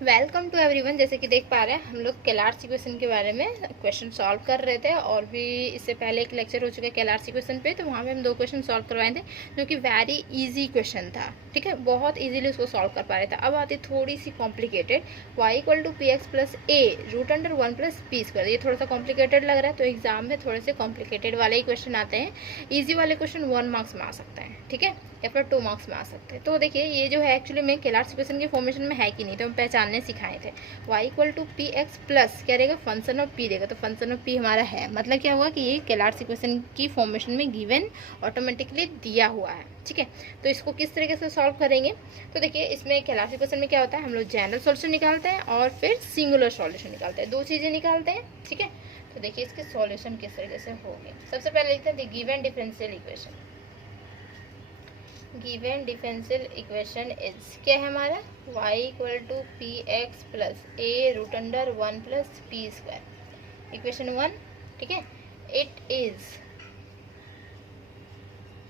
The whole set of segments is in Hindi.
Welcome to everyone. जैसे कि देख पा रहे हैं हम लोग कैलार्स इक्वेशन के बारे में क्वेश्चन सॉल्व कर रहे थे और भी इससे पहले एक लेक्चर हो चुका है कैलार्स इक्वेशन पे, तो वहाँ पे हम 2 क्वेश्चन सॉल्व करवाए थे जो कि वेरी इजी क्वेश्चन था। ठीक है, बहुत इजीली उसको सॉल्व कर पा रहे थे। अब आती थोड़ी सी complicated, y equal to P x plus A root under 1 plus P square. ये थोड़ा सा कॉम्प्लिकेटेड लग रहा है, तो एग्जाम में थोड़े से कॉम्प्लिकेटेड वाले ही क्वेश्चन आते हैं। ईजी वाले क्वेश्चन 1 मार्क्स में आ सकते हैं, ठीक है, या फिर 2 मार्क्स में आ सकते हैं। तो देखिए ये जो है एक्चुअली में कैलार्स इक्वेशन के फॉर्मेशन में है कि नहीं, तो हम पहचानने सिखाए थे। y equal to P x plus क्या रहेगा, फंक्शन ऑफ p देगा, तो फंक्शन ऑफ p हमारा है। मतलब क्या हुआ कि ये कैलार्स इक्वेशन की फॉर्मेशन में गिवन ऑटोमेटिकली दिया हुआ है। ठीक है, तो इसको किस तरीके से सॉल्व करेंगे, तो देखिए इसमें कैलार्स इक्वेशन में क्या होता है, हम लोग जनरल सॉल्यूशन निकालते हैं और फिर सिंगुलर सॉल्यूशन निकालते हैं, 2 चीज़ें निकालते हैं। ठीक है, तो देखिए इसके सॉल्यूशन किस तरीके से होंगे। सबसे पहले लिखते हैं given differential equation. Given differential equation is क्या है हमारा, y equal to P x plus A root under 1 plus P square. Equation 1, ठीक है, it is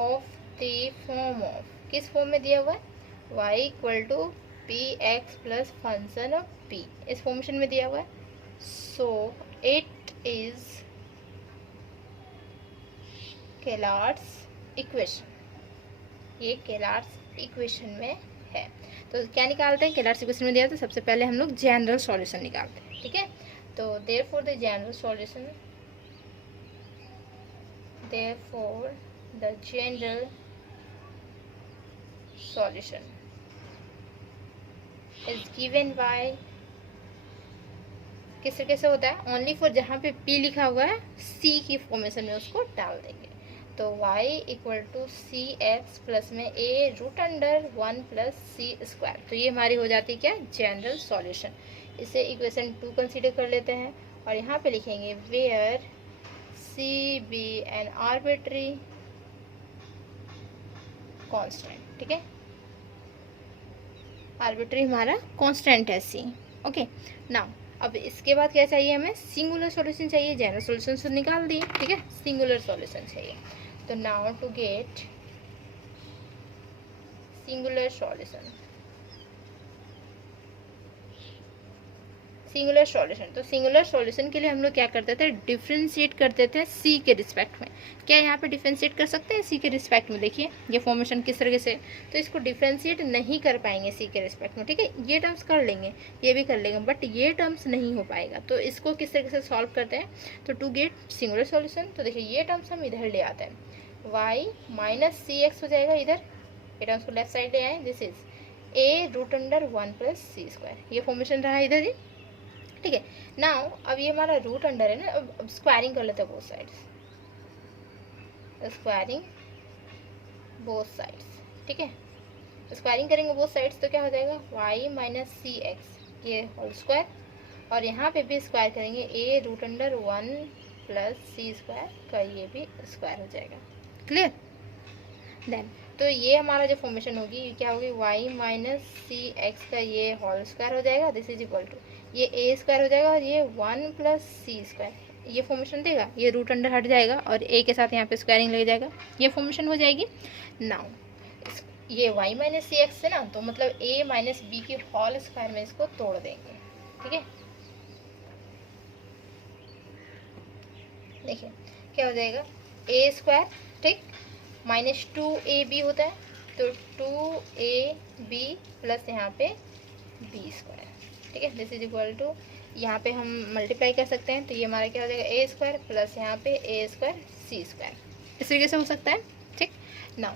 of the form of, किस फॉर्म में दिया हुआ है, y equal to P x plus function of p, इस फॉर्मेशन में दिया हुआ है। So it is Clairaut's equation, ये कैलार्स इक्वेशन में है। तो क्या निकालते हैं, कैलार्स इक्वेशन में दिया तो सबसे पहले हम लोग जनरल सॉल्यूशन निकालते हैं। ठीक है, तो therefore the general solution, therefore the general solution is given by, किस तरीके से होता है, ओनली फॉर जहाँ पे p लिखा हुआ है c की फॉर्मेशन में उसको डाल देंगे। तो y equal to c x plus में a root under 1 plus c square. तो ये हमारी हो जाती है क्या, जनरल सॉल्यूशन। इसे इक्वेशन 2 कंसीडर कर लेते हैं और यहाँ पे लिखेंगे where c be an arbitrary constant. ठीक है, आर्बिट्री हमारा कांस्टेंट है c। ओके, नाउ अब इसके बाद क्या चाहिए हमें, सिंगुलर सॉल्यूशन चाहिए। जनरल सॉल्यूशन से निकाल दिए, ठीक है, सिंगुलर सॉल्यूशन चाहिए। तो now to get singular solution, singular solution, तो सिंगुलर सॉल्यूशन के लिए हम लोग क्या करते थे, डिफरेंशिएट करते थे सी के रिस्पेक्ट में। क्या यहाँ पे डिफरेंशिएट कर सकते हैं सी के रिस्पेक्ट में, देखिए ये फॉर्मेशन किस तरीके से, तो इसको डिफरेंशिएट नहीं कर पाएंगे सी के रिस्पेक्ट में। ठीक है, ये टर्म्स कर लेंगे, ये भी कर लेंगे, बट ये टर्म्स नहीं हो पाएगा। तो इसको किस तरीके से सॉल्व करते हैं, तो टू गेट सिंगुलर सॉल्यूशन, तो देखिए ये टर्म्स हम इधर ले आते हैं, y माइनस सी एक्स हो जाएगा इधर, ये टर्म्स को लेफ्ट साइड ले आए, this is a root under 1 plus c square, ये फॉर्मेशन रहा इधर ही। ठीक है, नाउ अब ये हमारा रूट अंडर है ना, अब स्क्वायरिंग कर लेते हैं both sides, squaring both sides. ठीक है, स्क्वायरिंग करेंगे बोथ साइड्स तो क्या हो जाएगा, y माइनस सी एक्स ये होल स्क्वायर, और यहाँ पे भी स्क्वायर करेंगे ए root under 1 plus c square का, ये भी स्क्वायर हो जाएगा। क्लियर, देन तो ये हमारा जो फॉर्मेशन होगी ये क्या होगी, y माइनस सी एक्स का ये होल स्क्वायर हो जाएगा, दिस इज इक्वल टू ये ए स्क्वायर हो जाएगा और ये 1 प्लस सी स्क्वायर, ये फॉर्मेशन देगा, ये रूट अंडर हट जाएगा और ए के साथ यहाँ पे स्क्वायरिंग लग जाएगा, ये फॉर्मेशन हो जाएगी। नाउ ये y माइनस सी एक्स है ना, तो मतलब a माइनस बी की होल स्क्वायर में इसको तोड़ देंगे। ठीक है, देखिए क्या हो जाएगा, ए स्क्वायर, ठीक, माइनस 2ab होता है, तो 2ab प्लस यहाँ पे बी स्क्वायर। ठीक है, दिस इज इक्वल टू, यहाँ पे हम मल्टीप्लाई कर सकते हैं, तो ये हमारा क्या हो जाएगा, ए स्क्वायर प्लस यहाँ पे ए स्क्वायर सी स्क्वायर, इस तरीके से हो सकता है। ठीक, नाउ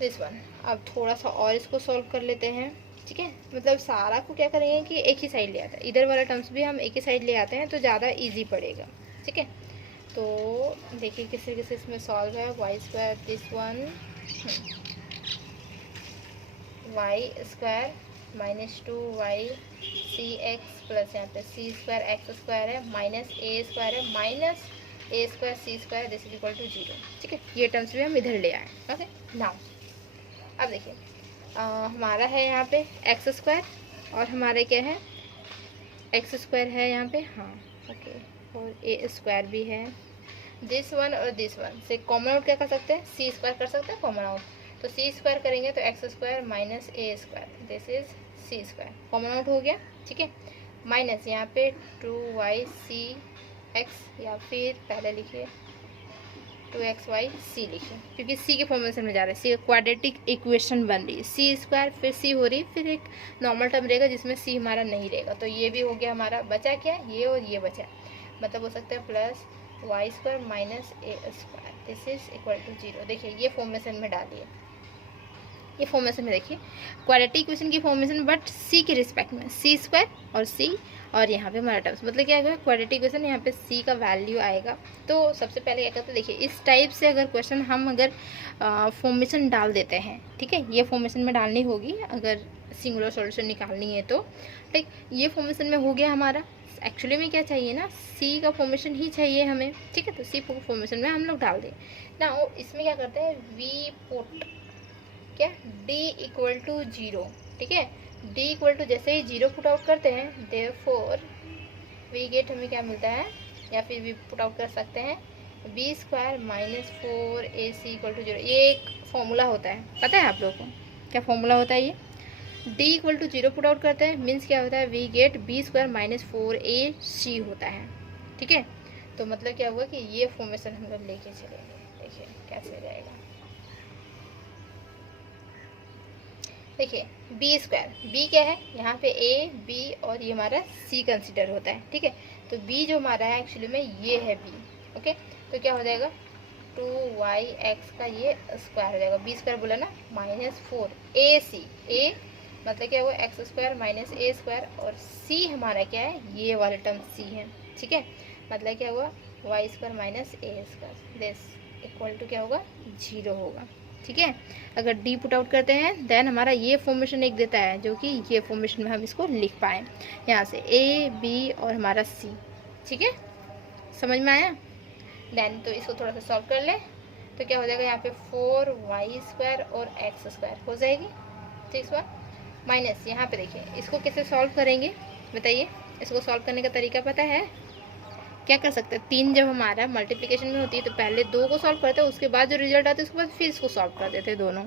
दिस वन, अब थोड़ा सा और इसको सॉल्व कर लेते हैं। ठीक है, मतलब सारा को क्या करेंगे कि एक ही साइड ले आता है, इधर वाला टर्म्स भी हम एक ही साइड ले आते हैं तो ज़्यादा ईजी पड़ेगा। ठीक है, तो देखिए किस तरीके से इसमें सॉल्व है, y square this one, y square minus 2y c x plus यहाँ पे सी स्क्वायर एक्स स्क्वायर है माइनस ए स्क्वायर है minus a square c square, this is equal to 0। ठीक है, ये टर्म्स भी हम इधर ले आए। ओके, नाउ अब देखिए हमारा है यहाँ पे एक्स स्क्वायर और हमारे क्या है, एक्स स्क्वायर है यहाँ पे, हाँ ओके, और ए स्क्वायर भी है, दिस वन और दिस वन से कॉमन आउट क्या कर सकते हैं, सी स्क्वायर कर सकते हैं कॉमन आउट, तो सी स्क्वायर करेंगे तो x square minus a square, this is c square, common out हो गया, ठीक है। माइनस यहाँ पे 2yc x, या फिर पहले लिखिए 2xyc लिखिए, क्योंकि c के फॉर्मेशन में जा रहा है, सी क्वाड्रेटिक इक्वेशन बन रही है, सी स्क्वायर फिर c हो रही है, फिर एक नॉर्मल टर्म रहेगा जिसमें c हमारा नहीं रहेगा, तो ये भी हो गया हमारा, बचा क्या, ये और ये बचा, मतलब हो सकता है plus y square minus a square, this is equal to 0। देखिए ये फॉर्मेशन में डालिए, ये फॉर्मेशन में देखिए क्वाड्रेटिक इक्वेशन की फॉर्मेशन, बट सी के रिस्पेक्ट में, सी स्क्वायर और सी, और यहाँ पे हमारा टर्म्स, मतलब क्या है क्वाड्रेटिक इक्वेशन, यहाँ पे सी का वैल्यू आएगा। तो सबसे पहले क्या करते हैं, देखिए इस टाइप से अगर क्वेश्चन हम अगर फॉर्मेशन डाल देते हैं, ठीक है, ये फॉर्मेशन में डालनी होगी अगर सिंगुलर सॉल्यूशन निकालनी है तो, ठीक, ये फॉर्मेशन में हो गया हमारा। एक्चुअली में क्या चाहिए ना, सी का फॉर्मेशन ही चाहिए हमें, ठीक है, तो सी फॉर्मेशन में हम लोग डाल दें ना। इसमें क्या करते हैं, वी पुट क्या, d इक्वल टू 0, ठीक है, d इक्वल टू जैसे ही 0 पुट आउट करते हैं, देयरफॉर वी गेट, हमें क्या मिलता है, या फिर वी पुट आउट कर सकते हैं b square minus 4ac equal to 0। ये एक फॉर्मूला होता है, पता है आप लोगों को क्या फॉर्मूला होता है, ये d equal to 0 put out करते हैं, मीन्स क्या होता है, we get b square minus 4ac होता है, ठीक है। तो मतलब क्या हुआ कि ये फॉर्मेशन हम लोग लेके चलेंगे, देखिए कैसे जाएगा। देखिए बी स्क्वायर, बी क्या है, यहाँ पे ए बी और ये हमारा सी कंसिडर होता है, ठीक है। तो बी जो हमारा है एक्चुअली में ये है बी, ओके। तो क्या हो जाएगा 2yx का ये स्क्वायर हो जाएगा, बी स्क्वायर बोला ना, माइनस 4ac, ए मतलब क्या हुआ x square minus a square, और सी हमारा क्या है, ये वाला टर्म सी है, ठीक है। मतलब क्या हुआ y square minus a square, this equal to क्या होगा 0 होगा, ठीक है। अगर डी पुट आउट करते हैं देन हमारा ये फॉर्मेशन एक देता है, जो कि ये फॉर्मेशन में हम इसको लिख पाए, यहाँ से ए बी और हमारा सी, ठीक है, समझ में आया। देन तो इसको थोड़ा सा सॉल्व कर ले, तो क्या हो जाएगा, यहाँ पे 4y स्क्वायर और एक्स स्क्वायर हो जाएगी, ठीक है, माइनस यहाँ पे देखिए इसको कैसे सॉल्व करेंगे बताइए। इसको सॉल्व करने का तरीका पता है, क्या कर सकते हैं, 3 जब हमारा मल्टीप्लिकेशन में होती है तो पहले 2 को सॉल्व करते हैं, उसके बाद जो रिजल्ट आता है उसके बाद फिर इसको सॉल्व कर देते हैं दोनों,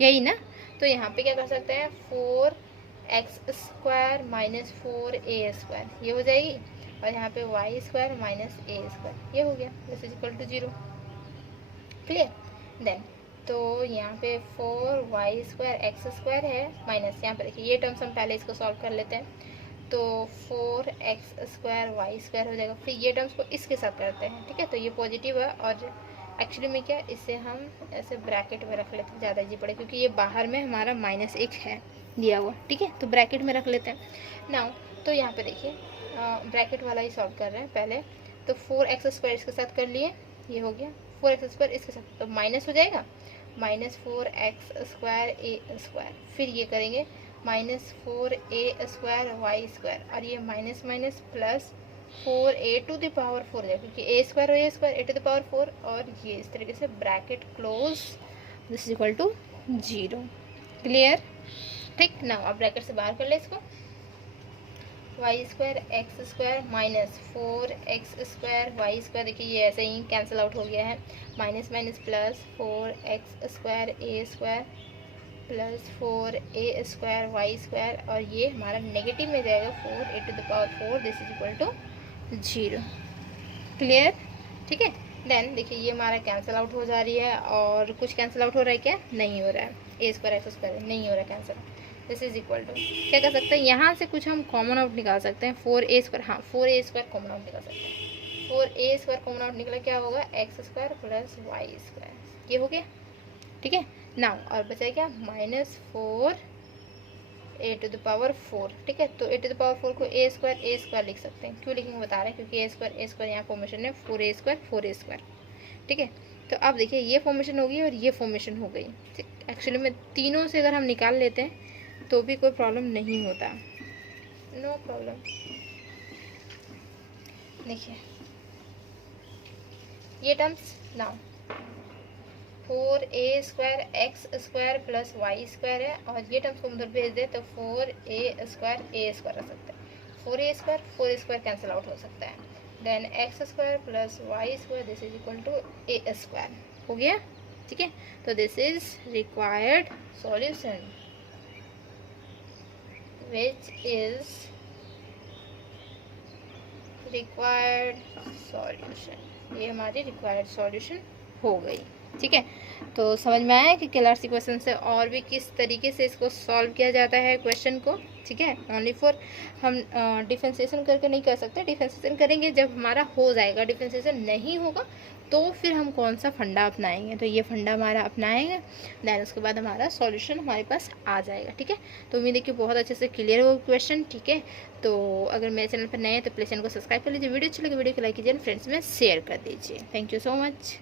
यही ना। तो यहाँ पे क्या कर सकते हैं 4x square minus 4a square, ये हो जाएगी, और यहाँ पे y square minus a square, ये हो गया, this is equal to 0, clear. Then तो यहाँ पे 4y स्क्वायर एक्स स्क्वायर है माइनस, यहाँ पे देखिए ये टर्म्स हम पहले इसको सॉल्व कर लेते हैं, तो 4x स्क्वायर वाई स्क्वायर हो जाएगा, फिर ये टर्म्स को इसके साथ करते हैं, ठीक है। तो ये पॉजिटिव है, और एक्चुअली में क्या, इसे हम ऐसे ब्रैकेट में रख लेते हैं, ज़्यादा इजी पड़े, क्योंकि ये बाहर में हमारा -1 है दिया हुआ, ठीक है, तो ब्रैकेट में रख लेते हैं नाउ। तो यहाँ पे देखिए ब्रैकेट वाला ही सॉल्व कर रहे हैं पहले, तो 4x स्क्वायर इसके साथ कर लिए, ये हो गया 4x स्क्वायर इसके साथ, तो माइनस हो जाएगा माइनस 4x स्क्वायर ए स्क्वायर, फिर ये करेंगे minus 4a square Y square, और ये minus minus plus 4a to the power 4 है, क्योंकि a स्क्वायर और a square a to the power 4, और ये इस तरीके से bracket close, this is equal to 0, clear, ठीक ना। अब ब्रैकेट से बाहर कर ले इसको, Y square x square minus 4x square Y square, देखिए ये ऐसे ही कैंसिल आउट हो गया है, minus minus plus 4x square ए square plus 4a square Y square, और ये हमारा नेगेटिव में जाएगा 4a to the power 4, this is equal to 0, clear, ठीक है। देन देखिए ये हमारा कैंसिल आउट हो जा रही है, और कुछ कैंसिल आउट हो रहा है क्या, नहीं हो रहा है, ए स्क्वायर एक्स स्क्वायर नहीं हो रहा है cancel, this is equal to क्या कर सकते हैं, यहाँ से कुछ हम कॉमन आउट निकाल सकते हैं, 4a स्क्वायर, हाँ 4a स्क्वायर कॉमन आउट निकाल सकते हैं, 4a स्क्वायर कॉमन आउट निकला, क्या होगा x square plus y square, ये हो गया, ठीक है नाउ। और बचा क्या -4a टू द पावर 4, ठीक है। तो a टू द पावर 4 को a स्क्वायर लिख सकते हैं, क्यों लिखेंगे बता रहे हैं, क्योंकि a स्क्वायर यहाँ फॉर्मेशन है 4a स्क्वायर, ठीक है। तो अब देखिए ये फॉर्मेशन हो गई और ये फॉर्मेशन हो गई, ठीक। एक्चुअली में तीनों से अगर हम निकाल लेते हैं तो भी कोई प्रॉब्लम नहीं होता, नो प्रॉब्लम। देखिए ये terms now 4a square x square plus y square है, और ये टर्म्स को उधर भेज दे तो 4a स्क्वायर a स्क्वायर रख सकते हैं, 4a स्क्वायर कैंसिल आउट हो सकता है, then x square plus y square, this is equal to a square, हो गया ठीक है। तो this is required solution which is required solution, ये हमारी रिक्वायर्ड सॉल्यूशन हो गई। ठीक है, तो समझ में आया कि केएलआरसी क्वेश्चन से और भी किस तरीके से इसको सॉल्व किया जाता है क्वेश्चन को। ठीक है, ओनली फॉर हम डिफरेंशिएशन करके नहीं कर सकते, डिफरेंशिएशन करेंगे जब हमारा हो जाएगा, डिफरेंशिएशन नहीं होगा तो फिर हम कौन सा फंडा अपनाएंगे, तो ये फंडा हमारा अपनाएंगे, देन उसके बाद हमारा सॉल्यूशन हमारे पास आ जाएगा। ठीक है, तो उम्मीद है कि बहुत अच्छे से क्लियर हो क्वेश्चन। ठीक है, तो अगर मेरे चैनल पर नए हैं तो प्लीज़ चैनल को सब्सक्राइब कर लीजिए, वीडियो अच्छी लगे वीडियो को लाइक कीजिए, फ्रेंड्स में शेयर कर दीजिए। Thank you so much.